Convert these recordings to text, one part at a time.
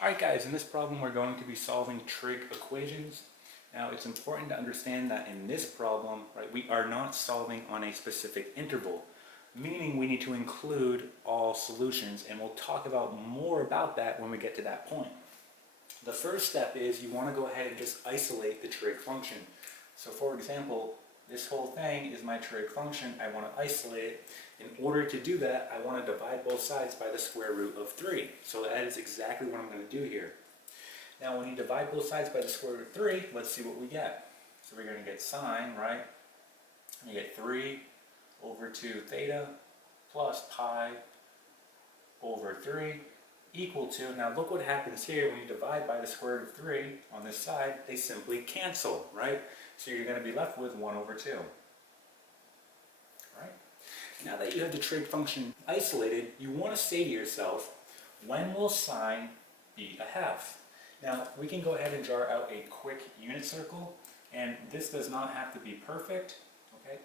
Alright guys, in this problem we're going to be solving trig equations. Now it's important to understand that in this problem, right, we are not solving on a specific interval, meaning we need to include all solutions, and we'll talk about more about that when we get to that point. The first step is you want to go ahead and just isolate the trig function. So for example, this whole thing is my trig function. I want to isolate it. In order to do that, I want to divide both sides by the square root of 3. So that is exactly what I'm going to do here. Now when you divide both sides by the square root of 3, let's see what we get. So we're going to get sine, right? You get 3 over 2 theta plus pi over 3 equal to, now look what happens here when you divide by the square root of 3 on this side, they simply cancel, right? So you're going to be left with 1 over 2. Right? Now that you have the trig function isolated, you want to say to yourself, when will sine be a half? Now we can go ahead and draw out a quick unit circle, and this does not have to be perfect, okay?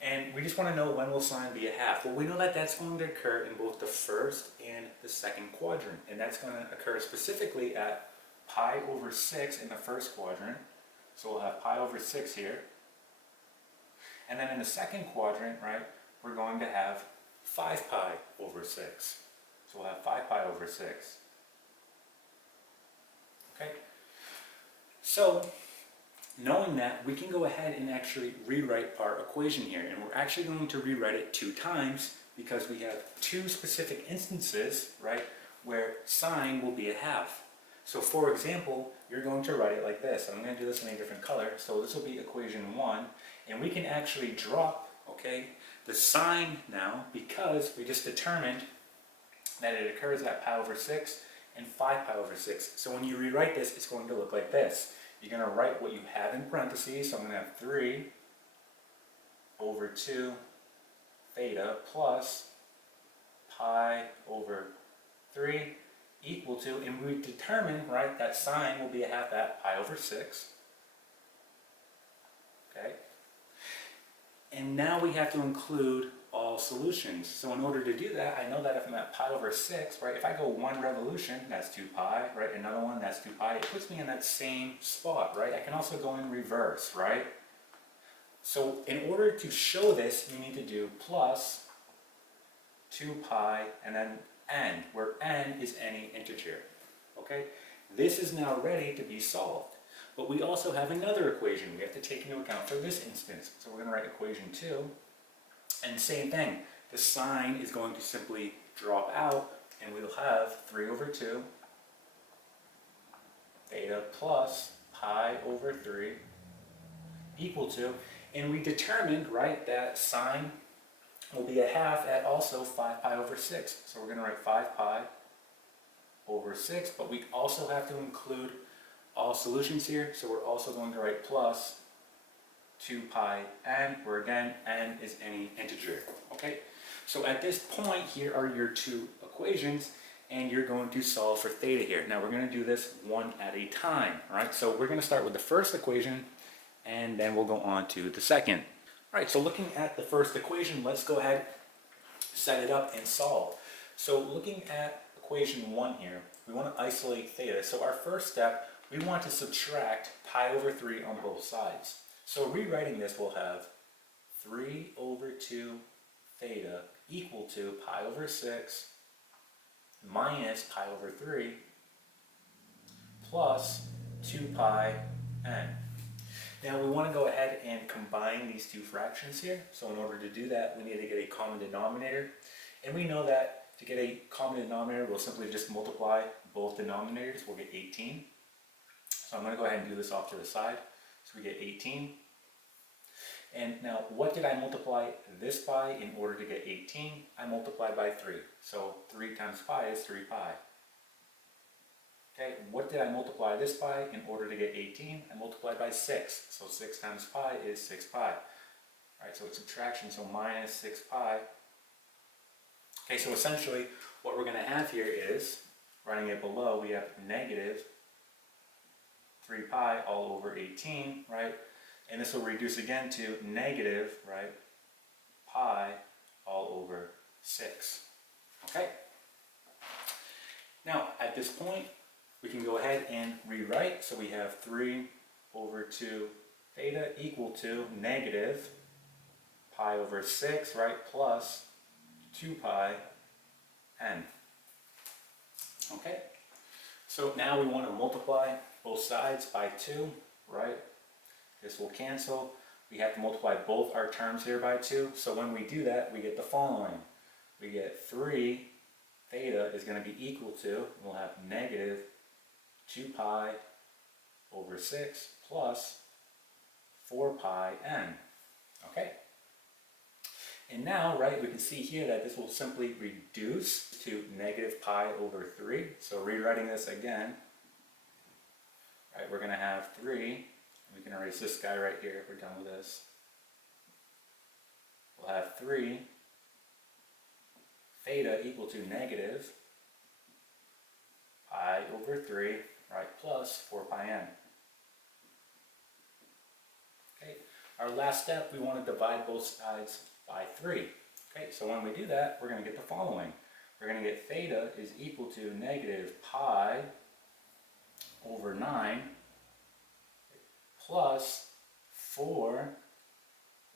And we just want to know when will sine be a half. Well, we know that that's going to occur in both the first and the second quadrant, and that's going to occur specifically at pi over 6 in the first quadrant. So we'll have pi over 6 here. And then in the second quadrant, right, we're going to have 5 pi over 6. So we'll have 5 pi over 6. Okay? So, knowing that, we can go ahead and actually rewrite our equation here. And we're actually going to rewrite it 2 times because we have 2 specific instances, right, where sine will be a half. So for example, you're going to write it like this. I'm going to do this in a different color. So this will be equation 1. And we can actually drop, okay, the sine now because we just determined that it occurs at pi over 6 and 5 pi over 6. So when you rewrite this, it's going to look like this. You're going to write what you have in parentheses. So I'm going to have 3 over 2 theta plus pi over 3 equal to, and we determined, right, that sine will be a half at pi over 6. Okay? And now we have to include all solutions. So in order to do that, I know that if I'm at pi over 6, right, if I go 1 revolution, that's 2 pi, right, another one, that's 2 pi, it puts me in that same spot, right? I can also go in reverse, right? So in order to show this, you need to do plus 2 pi and then n, where n is any integer, okay? This is now ready to be solved. But we also have another equation we have to take into account for this instance. So we're going to write equation 2. And same thing, the sine is going to simply drop out, and we'll have 3 over 2 theta plus pi over 3 equal to, and we determined, right, that sine will be a half at also 5 pi over 6. So we're going to write 5 pi over 6, but we also have to include all solutions here, so we're also going to write plus 2 pi n, where again, n is any integer, okay? So at this point, here are your 2 equations, and you're going to solve for theta here. Now we're going to do this one at a time, all right? So we're going to start with the first equation, and then we'll go on to the second. All right, so looking at the first equation, let's go ahead, set it up, and solve. So looking at equation 1 here, we want to isolate theta. So our first step, we want to subtract pi over 3 on both sides. So rewriting this, we'll have 3 over 2 theta equal to pi over 6 minus pi over 3 plus 2 pi n. Now we want to go ahead and combine these 2 fractions here. So in order to do that, we need to get a common denominator. And we know that to get a common denominator, we'll simply just multiply both denominators. We'll get 18. So I'm going to go ahead and do this off to the side. So we get 18. And now what did I multiply this by in order to get 18? I multiplied by 3. So 3 times pi is 3 pi. Okay, what did I multiply this by in order to get 18? I multiplied by 6. So 6 times pi is 6 pi. Alright, so it's subtraction, so minus 6 pi. Okay, so essentially what we're going to have here is, writing it below, we have negative 3 pi all over 18, right? And this will reduce again to negative, right, pi all over 6. Okay? Now, at this point, we can go ahead and rewrite. So we have 3 over 2 theta equal to negative pi over 6, right, plus 2 pi n. Okay, so now we want to multiply both sides by 2, right? This will cancel. We have to multiply both our terms here by 2. So when we do that, we get the following. We get 3 theta is going to be equal to, we'll have negative 2 pi over 6 plus 4 pi n. Okay? And now, right, we can see here that this will simply reduce to negative pi over 3. So rewriting this again, right, we're going to have 3. We can erase this guy right here if we're done with this. We'll have 3 theta equal to negative pi over 3, right, plus 4 pi n. Okay, our last step, we want to divide both sides by 3. Okay, so when we do that, we're going to get the following. We're going to get theta is equal to negative pi over 9 plus 4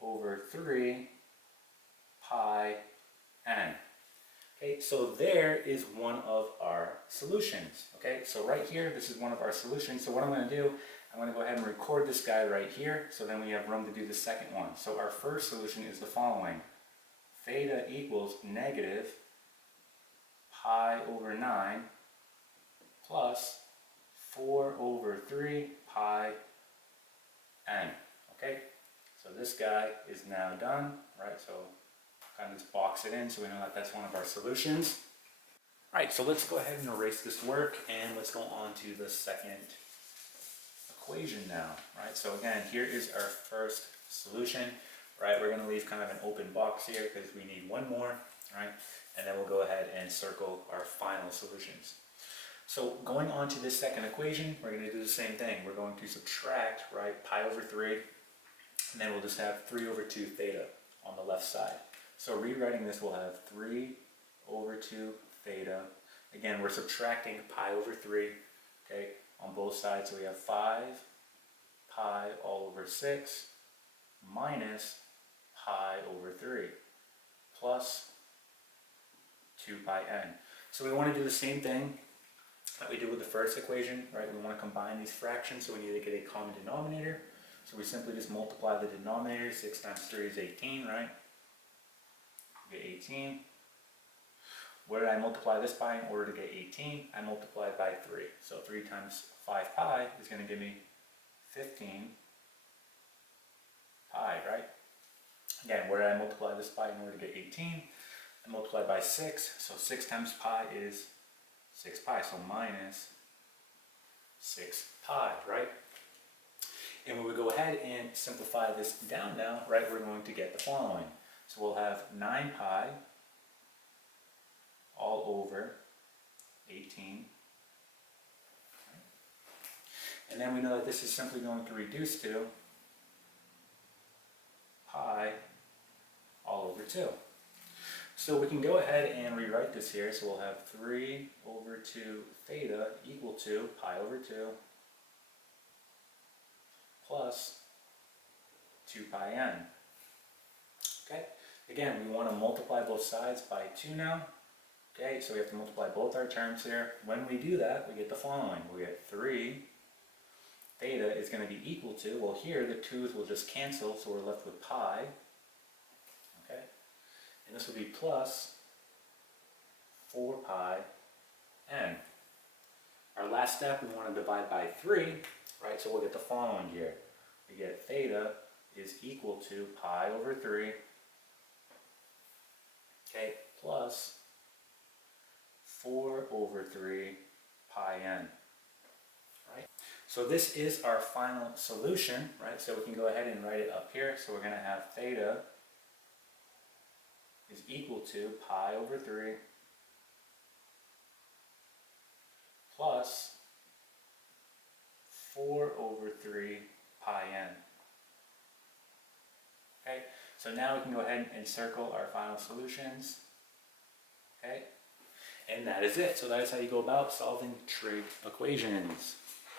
over 3 pi n. Okay, so there is one of our solutions. Okay, so right here, this is one of our solutions. So what I'm going to do, I'm going to go ahead and record this guy right here, so then we have room to do the second one. So our first solution is the following. Theta equals negative pi over 9 plus 4 over 3 pi n. Okay, so this guy is now done, right? So kind of just box it in so we know that that's one of our solutions. All right, so let's go ahead and erase this work and let's go on to the second equation now, right? So again, here is our first solution, right? We're going to leave kind of an open box here because we need one more, right? And then we'll go ahead and circle our final solutions. So going on to this second equation, we're going to do the same thing. We're going to subtract, right, pi over 3, and then we'll just have 3 over 2 theta on the left side. So rewriting this, we'll have 3 over 2 theta. Again, we're subtracting pi over 3, okay, on both sides. So we have 5 pi all over 6 minus pi over 3 plus 2 pi n. So we want to do the same thing that we did with the first equation, right? We want to combine these fractions, so we need to get a common denominator. So we simply just multiply the denominator. 6 times 3 is 18, right? We get 18. What did I multiply this by in order to get 18? I multiplied by 3. So 3 times 5 pi is going to give me 15 pi, right? Again, where did I multiply this by in order to get 18? I multiplied by 6. So 6 times pi is 6 pi. So minus 6 pi, right? And when we go ahead and simplify this down now, right, we're going to get the following. So we'll have 9 pi all over 18. And then we know that this is simply going to reduce to pi all over 2. So we can go ahead and rewrite this here. So we'll have 3 over 2 theta equal to pi over 2 plus 2 pi n. Okay? Again, we want to multiply both sides by 2 now. Okay, so we have to multiply both our terms here. When we do that, we get the following. We get 3 theta is going to be equal to, well here the 2's will just cancel, so we're left with pi. Okay, and this will be plus 4 pi n. Our last step, we want to divide by 3, right? So we'll get the following here. We get theta is equal to pi over 3, okay, plus 4 over 3 pi n, right? So this is our final solution, right? So we can go ahead and write it up here. So we're going to have theta is equal to pi over 3 plus 4 over 3 pi n. Okay, so now we can go ahead and circle our final solutions. Okay, And that is it. So that is how you go about solving trig equations.